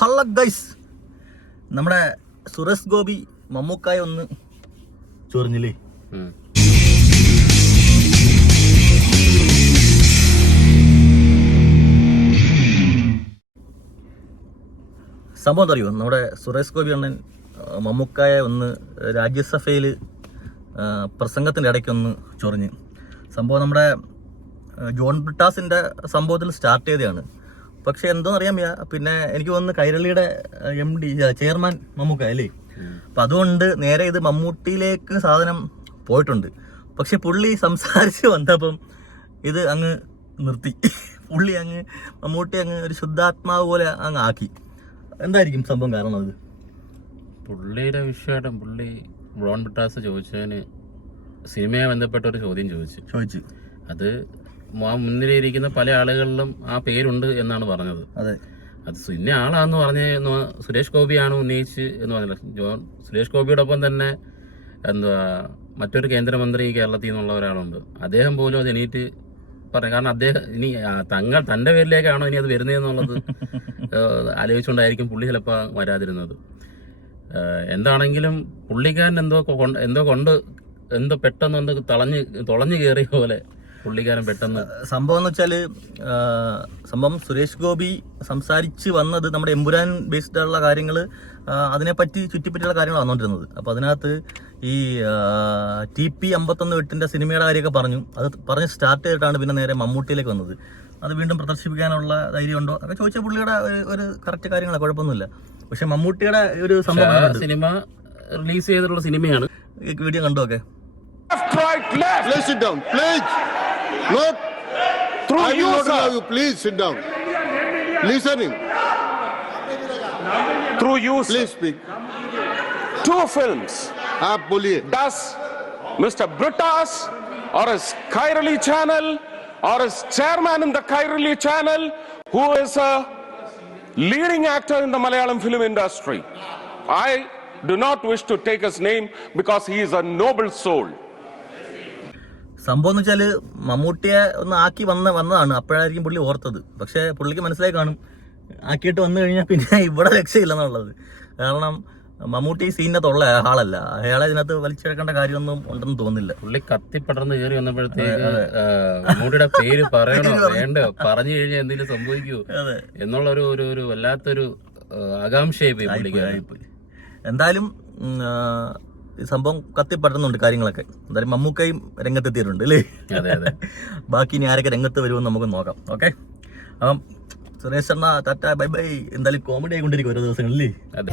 Hello guys, നമ്മുടെ സുരേഷ് ഗോപി മമ്മൂക്കായ ഒന്ന് ചൊറിഞ്ഞില്ലേ? സംഭവം എന്താ അറിയുമോ? നമ്മുടെ സുരേഷ് ഗോപി അണ്ണൻ മമ്മൂക്കായ ഒന്ന് രാജ്യസഭയിൽ പ്രസംഗത്തിൻ്റെ ഇടയ്ക്കൊന്ന് ചൊറിഞ്ഞ്. സംഭവം നമ്മുടെ ജോൺ ബ്രിട്ടാസിൻ്റെ സംഭവത്തിൽ സ്റ്റാർട്ട് ചെയ്തതാണ്. പക്ഷെ എന്തോന്നറിയാൻ വയ്യ, പിന്നെ എനിക്ക് തോന്നുന്നു കൈരളിയുടെ MD ചെയർമാൻ മമ്മൂക്ക അല്ലേ, അപ്പം അതുകൊണ്ട് നേരെ ഇത് മമ്മൂട്ടിയിലേക്ക് സാധനം പോയിട്ടുണ്ട്. പക്ഷെ പുള്ളി സംസാരിച്ച് വന്നപ്പം ഇത് അങ്ങ് നിർത്തി. പുള്ളി അങ്ങ് മമ്മൂട്ടി അങ്ങ് ഒരു ശുദ്ധാത്മാവ് പോലെ അങ്ങ് ആക്കി. എന്തായിരിക്കും സംഭവം കാരണം? അത് പുള്ളിയുടെ വിഷയമായിട്ട് പുള്ളി ജോൺ ബ്രിട്ടാസ് ചോദിച്ചതിന് സിനിമയെ ബന്ധപ്പെട്ട ഒരു ചോദ്യം ചോദിച്ചു. അത് മുന്നിലിരിക്കുന്ന പല ആളുകളിലും ആ പേരുണ്ട് എന്നാണ് പറഞ്ഞത്. അതെ, അത് ഇന്ന ആളാന്ന് പറഞ്ഞ സുരേഷ് ഗോപിയാണ് ഉന്നയിച്ച് എന്ന് പറഞ്ഞില്ല. സുരേഷ് ഗോപിയോടൊപ്പം തന്നെ മറ്റൊരു കേന്ദ്രമന്ത്രി കേരളത്തിൽ നിന്നുള്ള ഒരാളുണ്ട്. അദ്ദേഹം പോലും അത് എണീറ്റ് പറഞ്ഞു. കാരണം അദ്ദേഹം ഇനി തൻ്റെ പേരിലേക്കാണോ ഇനി അത് വരുന്നതെന്നുള്ളത് ആലോചിച്ചുകൊണ്ടായിരിക്കും പുള്ളി ചിലപ്പോൾ വരാതിരുന്നത്. എന്താണെങ്കിലും പുള്ളിക്കാരൻ എന്തോ പെട്ടെന്ന് തുളഞ്ഞു കയറിയ പോലെ പുള്ളിക്കാരൻ പെട്ടെന്ന് സംഭവം എന്ന് വെച്ചാൽ സുരേഷ് ഗോപി സംസാരിച്ച് വന്നത് നമ്മുടെ എമ്പുരാൻ ബേസ്ഡ് ഉള്ള കാര്യങ്ങൾ, അതിനെപ്പറ്റി ചുറ്റിപ്പറ്റിയുള്ള കാര്യങ്ങൾ വന്നുകൊണ്ടിരുന്നത്. അപ്പോൾ അതിനകത്ത് ഈ TP 51 സിനിമയുടെ കാര്യമൊക്കെ പറഞ്ഞു. അത് പറഞ്ഞ് സ്റ്റാർട്ട് ചെയ്തിട്ടാണ് പിന്നെ നേരെ മമ്മൂട്ടിയിലേക്ക് വന്നത്. അത് വീണ്ടും പ്രദർശിപ്പിക്കാനുള്ള ധൈര്യമുണ്ടോ ഒക്കെ ചോദിച്ച പുള്ളിയുടെ ഒരു കറക്റ്റ് കാര്യങ്ങളാണ്, കുഴപ്പമൊന്നുമില്ല. പക്ഷെ മമ്മൂട്ടിയുടെ ഒരു സംഭവം, സിനിമ റിലീസ് ചെയ്തിട്ടുള്ള സിനിമയാണ്. വീഡിയോ കണ്ടു. Okay, Please sit down. Please. Not through I you, will not allow you. Please sit down. Listening. Through you, Please speak. two films. आप बोलिए. Does Mr. Brittas or his Kairali channel or his chairman in the Kairali channel, who is a leading actor in the Malayalam film industry, I do not wish to take his name because he is a noble soul. സംഭവം എന്ന് വെച്ചാൽ മമ്മൂട്ടിയെ ഒന്ന് ആക്കി വന്നതാണ്. അപ്പോഴായിരിക്കും പുള്ളി ഓർത്തത്. പക്ഷേ പുള്ളിക്ക് മനസ്സിലായി കാണും, ആക്കിയിട്ട് വന്നു കഴിഞ്ഞാൽ പിന്നെ ഇവിടെ രക്ഷയില്ലെന്നുള്ളത്. കാരണം മമ്മൂട്ടി സീനിൻ്റെ തൊള്ള ആളല്ല, അയാളെ ഇതിനകത്ത് വലിച്ചെടുക്കേണ്ട കാര്യമൊന്നും ഉണ്ടെന്ന് തോന്നുന്നില്ല. പുള്ളി കത്തിപ്പടർന്ന് കയറി വന്നപ്പോഴത്തേക്ക് മമ്മൂട്ടിയുടെ പേര് പറയണോ വേണ്ടോ, പറഞ്ഞു കഴിഞ്ഞാൽ എന്തെങ്കിലും സംഭവിക്കുമോ എന്നുള്ള ഒരു വല്ലാത്തൊരു ആകാംക്ഷയായി പുള്ളിക്കായി. എന്തായാലും സംഭവം കത്തിപ്പറ്റുന്നുണ്ട് കാര്യങ്ങളൊക്കെ. എന്തായാലും മമ്മൂക്കയും രംഗത്തെത്തിയിട്ടുണ്ട് അല്ലേ? ബാക്കി ഇനി ആരൊക്കെ രംഗത്ത് വരുമെന്ന് നമുക്ക് നോക്കാം. ഓക്കെ, അപ്പം സുരേഷ് അണ്ണ ടാറ്റ ബൈ ബൈ. എന്തായാലും കോമഡി ആയിക്കൊണ്ടിരിക്കും ഓരോ ദിവസങ്ങളില്ലേ? അതെ.